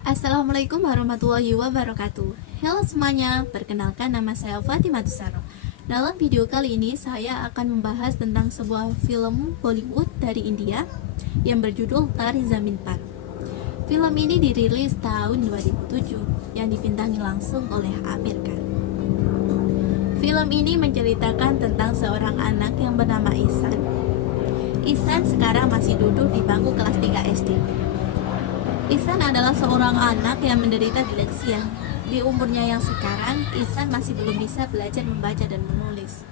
Assalamualaikum warahmatullahi wabarakatuh. Halo semuanya, perkenalkan nama saya Fatimah Tusaro. Dalam video kali ini saya akan membahas tentang sebuah film Bollywood dari India yang berjudul Tari Zameen Par. Film ini dirilis tahun 2007 yang dibintangi langsung oleh Aamir Khan. Film ini menceritakan tentang seorang anak yang bernama Ihsan. Ihsan sekarang masih duduk di bangku kelas 3 SD. Ihsan adalah seorang anak yang menderita disleksia. Di umurnya yang sekarang, Ihsan masih belum bisa belajar membaca dan menulis.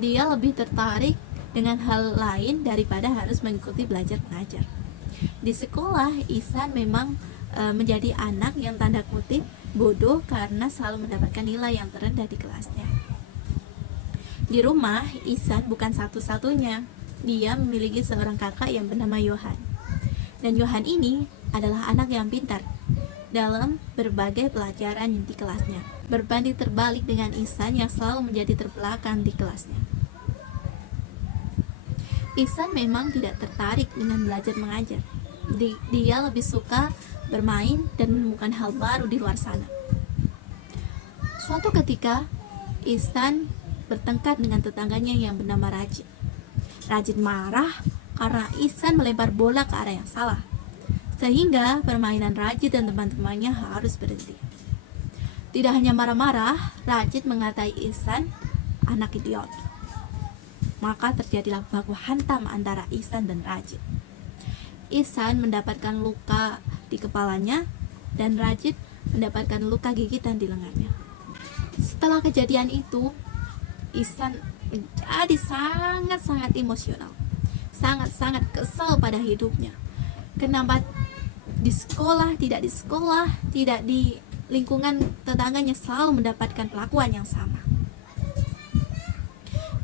Dia lebih tertarik dengan hal lain daripada harus mengikuti belajar mengajar. Di sekolah, Ihsan memang menjadi anak yang tanda kutip bodoh karena selalu mendapatkan nilai yang terendah di kelasnya. Di rumah, Ihsan bukan satu-satunya. Dia memiliki seorang kakak yang bernama Johan. Dan Johan ini adalah anak yang pintar dalam berbagai pelajaran di kelasnya, berbanding terbalik dengan Ihsan yang selalu menjadi terbelakang di kelasnya. Ihsan memang tidak tertarik dengan belajar mengajar. Dia lebih suka bermain dan menemukan hal baru di luar sana. Suatu ketika, Ihsan bertengkar dengan tetangganya yang bernama Rajit. Rajit marah karena Ihsan melempar bola ke arah yang salah, sehingga permainan Rajit dan teman-temannya harus berhenti. Tidak hanya marah-marah, Rajit mengatai Ihsan anak idiot. Maka terjadilah baku hantam antara Ihsan dan Rajit. Ihsan mendapatkan luka di kepalanya dan Rajit mendapatkan luka gigitan di lengannya. Setelah kejadian itu, Ihsan menjadi sangat-sangat emosional, sangat-sangat kesal pada hidupnya. Kenapa di sekolah, tidak di lingkungan tetangganya selalu mendapatkan perlakuan yang sama.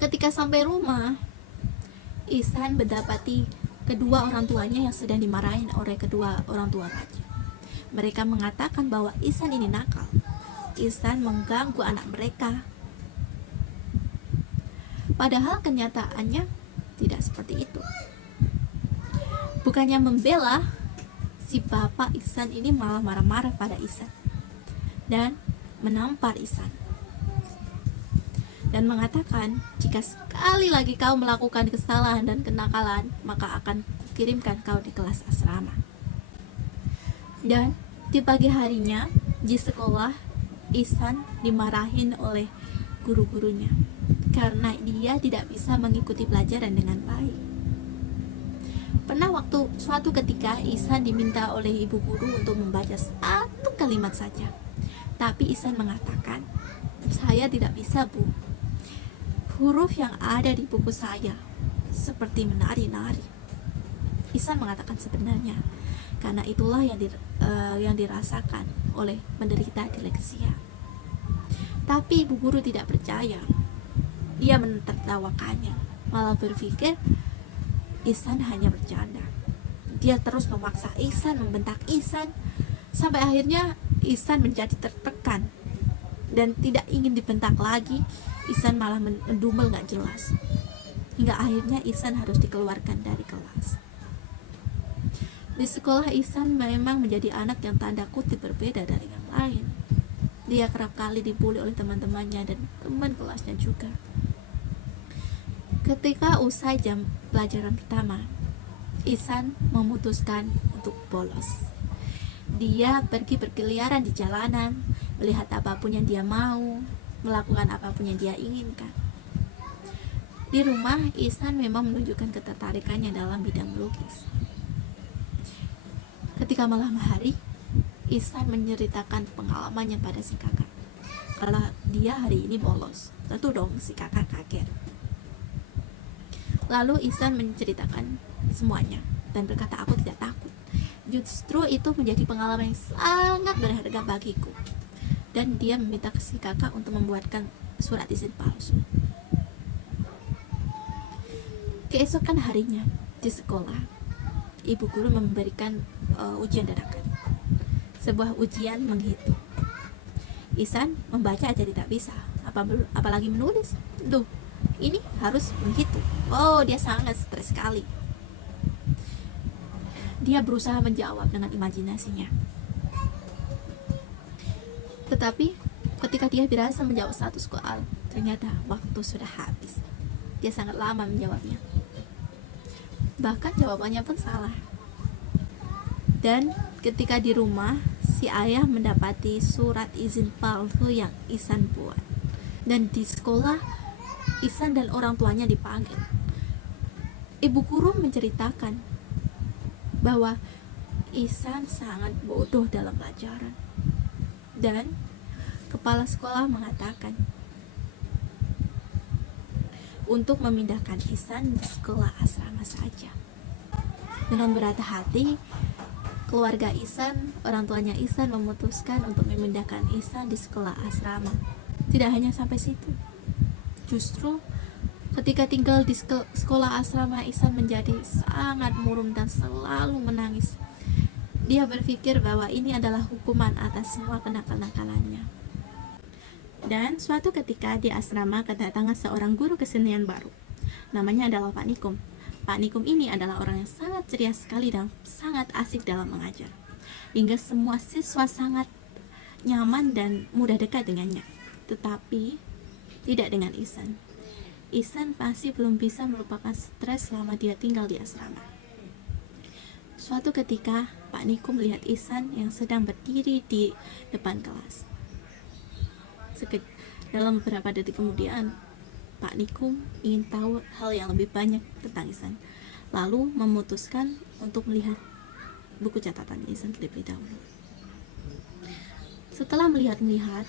Ketika sampai rumah, Ihsan mendapati kedua orang tuanya yang sedang dimarahin oleh kedua orang tua Rajit. Mereka mengatakan bahwa Ihsan ini nakal. Ihsan mengganggu anak mereka. Padahal kenyataannya tidak seperti itu. Bukannya membela, si bapak Ihsan ini malah marah-marah pada Ihsan dan menampar Ihsan dan mengatakan, jika sekali lagi kau melakukan kesalahan dan kenakalan, maka akan kirimkan kau di kelas asrama. Dan di pagi harinya di sekolah, Ihsan dimarahin oleh guru-gurunya karena dia tidak bisa mengikuti pelajaran dengan baik. Pernah suatu ketika Ihsan diminta oleh ibu guru untuk membaca satu kalimat saja. Tapi Ihsan mengatakan, saya tidak bisa, Bu. Huruf yang ada di buku saya seperti menari-nari. Ihsan mengatakan sebenarnya, karena itulah yang dirasakan oleh penderita disleksia. Tapi ibu guru tidak percaya. Dia menertawakannya, malah berpikir Ihsan hanya bercanda. Dia terus memaksa Ihsan, membentak Ihsan, sampai akhirnya Ihsan menjadi tertekan dan tidak ingin dibentak lagi. Ihsan malah mendumel gak jelas, hingga akhirnya Ihsan harus dikeluarkan dari kelas. Di sekolah, Ihsan memang menjadi anak yang tanda kutip berbeda dari yang lain. Dia kerap kali dibully oleh teman-temannya dan teman kelasnya juga. Ketika usai jam pelajaran pertama, Ihsan memutuskan untuk bolos. Dia pergi berkeliaran di jalanan, melihat apapun yang dia mau, melakukan apapun yang dia inginkan. Di rumah, Ihsan memang menunjukkan ketertarikannya dalam bidang melukis. Ketika malam hari, Ihsan menceritakan pengalamannya pada si kakak. Kalau dia hari ini bolos, tentu dong si kakak kaget. Lalu Ihsan menceritakan semuanya dan berkata, aku tidak takut. Justru itu menjadi pengalaman yang sangat berharga bagiku. Dan dia meminta si kakak untuk membuatkan surat izin palsu. Keesokan harinya di sekolah, ibu guru memberikan ujian dadakan, sebuah ujian menghitung. Ihsan membaca aja tidak bisa, apalagi menulis. Tuh, ini harus menghitung. Oh, dia sangat stres sekali. Dia berusaha menjawab dengan imajinasinya. Tetapi ketika dia berhasil menjawab satu soal, ternyata waktu sudah habis. Dia sangat lama menjawabnya. Bahkan jawabannya pun salah. Dan ketika di rumah, si ayah mendapati surat izin palsu yang Ihsan buat. Dan di sekolah, Ihsan dan orang tuanya dipanggil. Ibu guru menceritakan bahwa Ihsan sangat bodoh dalam pelajaran. Dan kepala sekolah mengatakan untuk memindahkan Ihsan di sekolah asrama saja. Dengan berat hati, keluarga Ihsan, orang tuanya Ihsan memutuskan untuk memindahkan Ihsan di sekolah asrama. Tidak hanya sampai situ, justru ketika tinggal di sekolah asrama, Ihsan menjadi sangat murung dan selalu menangis. Dia berpikir bahwa ini adalah hukuman atas semua kenakalan-nakalannya. Dan suatu ketika di asrama kedatangan seorang guru kesenian baru. Namanya adalah Pak Nikum. Pak Nikum ini adalah orang yang sangat ceria sekali dan sangat asik dalam mengajar. Hingga semua siswa sangat nyaman dan mudah dekat dengannya. Tetapi tidak dengan Ihsan. Ihsan masih belum bisa melupakan stres selama dia tinggal di asrama. Suatu ketika, Pak Nikum melihat Ihsan yang sedang berdiri di depan kelas. Dalam beberapa detik kemudian, Pak Nikum ingin tahu hal yang lebih banyak tentang Ihsan, lalu memutuskan untuk melihat buku catatan Ihsan terlebih dahulu. Setelah melihat-lihat,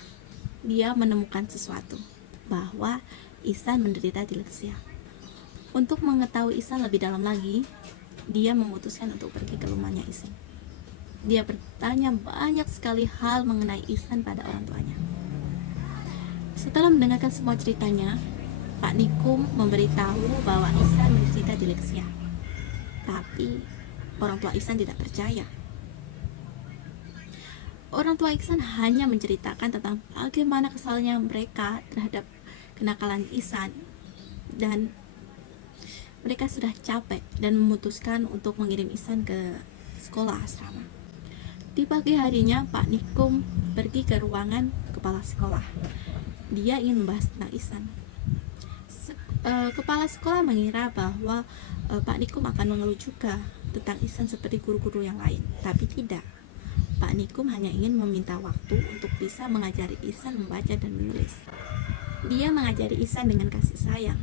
dia menemukan sesuatu, bahwa Ihsan menderita disleksia. Untuk mengetahui Ihsan lebih dalam lagi, dia memutuskan untuk pergi ke rumahnya Ihsan. Dia bertanya banyak sekali hal mengenai Ihsan pada orang tuanya. Setelah mendengarkan semua ceritanya, Pak Nikum memberitahu bahwa Ihsan menderita disleksia. Tapi orang tua Ihsan tidak percaya. Orang tua Ihsan hanya menceritakan tentang bagaimana kesalnya mereka terhadap kenakalan Ihsan, dan mereka sudah capek dan memutuskan untuk mengirim Ihsan ke sekolah asrama. Di pagi harinya, Pak Nikum pergi ke ruangan kepala sekolah. Dia ingin membahas tentang Ihsan. Kepala sekolah mengira bahwa Pak Nikum akan mengeluh juga tentang Ihsan seperti guru-guru yang lain, tapi tidak. Pak Nikum hanya ingin meminta waktu untuk bisa mengajari Ihsan membaca dan menulis. Dia mengajari Ihsan dengan kasih sayang,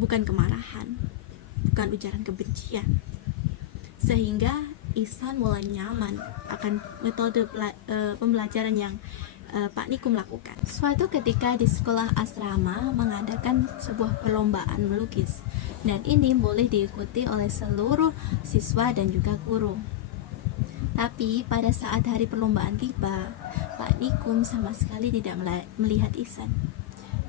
bukan kemarahan, bukan ujaran kebencian, sehingga Ihsan mulai nyaman akan metode pembelajaran yang Pak Nikum lakukan. Suatu ketika di sekolah asrama mengadakan sebuah perlombaan melukis, dan ini boleh diikuti oleh seluruh siswa dan juga guru. Tapi pada saat hari perlombaan tiba, Pak Nikum sama sekali tidak melihat Ihsan.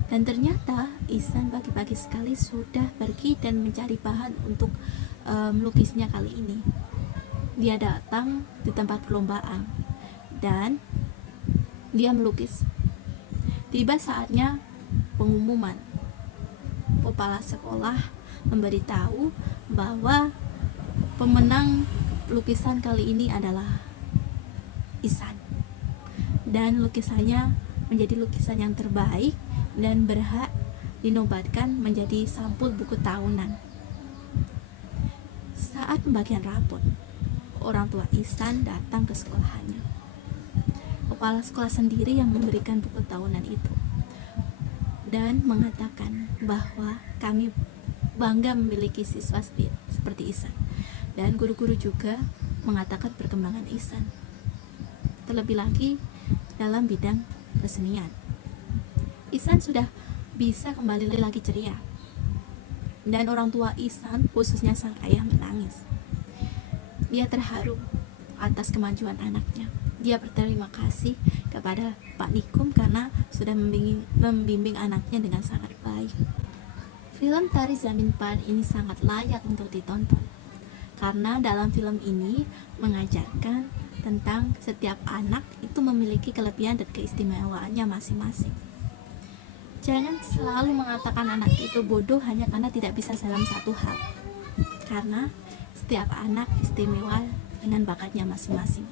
Dan ternyata Ihsan pagi-pagi sekali sudah pergi dan mencari bahan untuk melukisnya kali ini. Dia datang di tempat perlombaan dan dia melukis. Tiba saatnya pengumuman. Kepala sekolah memberitahu bahwa pemenang lukisan kali ini adalah Ihsan, dan lukisannya menjadi lukisan yang terbaik dan berhak dinobatkan menjadi sampul buku tahunan. Saat pembagian rapot, orang tua Ihsan datang ke sekolahannya. Kepala sekolah sendiri yang memberikan buku tahunan itu dan mengatakan bahwa kami bangga memiliki siswa seperti Ihsan. Dan guru-guru juga mengatakan perkembangan Ihsan, terlebih lagi dalam bidang kesenian. Ihsan sudah bisa kembali lagi ceria, dan orang tua Ihsan, khususnya sang ayah, menangis. Dia terharu atas kemajuan anaknya. Dia berterima kasih kepada Pak Nikum karena sudah membimbing anaknya dengan sangat baik. Film Tari Zameen Par ini sangat layak untuk ditonton, karena dalam film ini mengajarkan tentang setiap anak itu memiliki kelebihan dan keistimewaannya masing-masing. Jangan selalu mengatakan anak itu bodoh hanya karena tidak bisa dalam satu hal, karena Setiap anak istimewa dengan bakatnya masing-masing.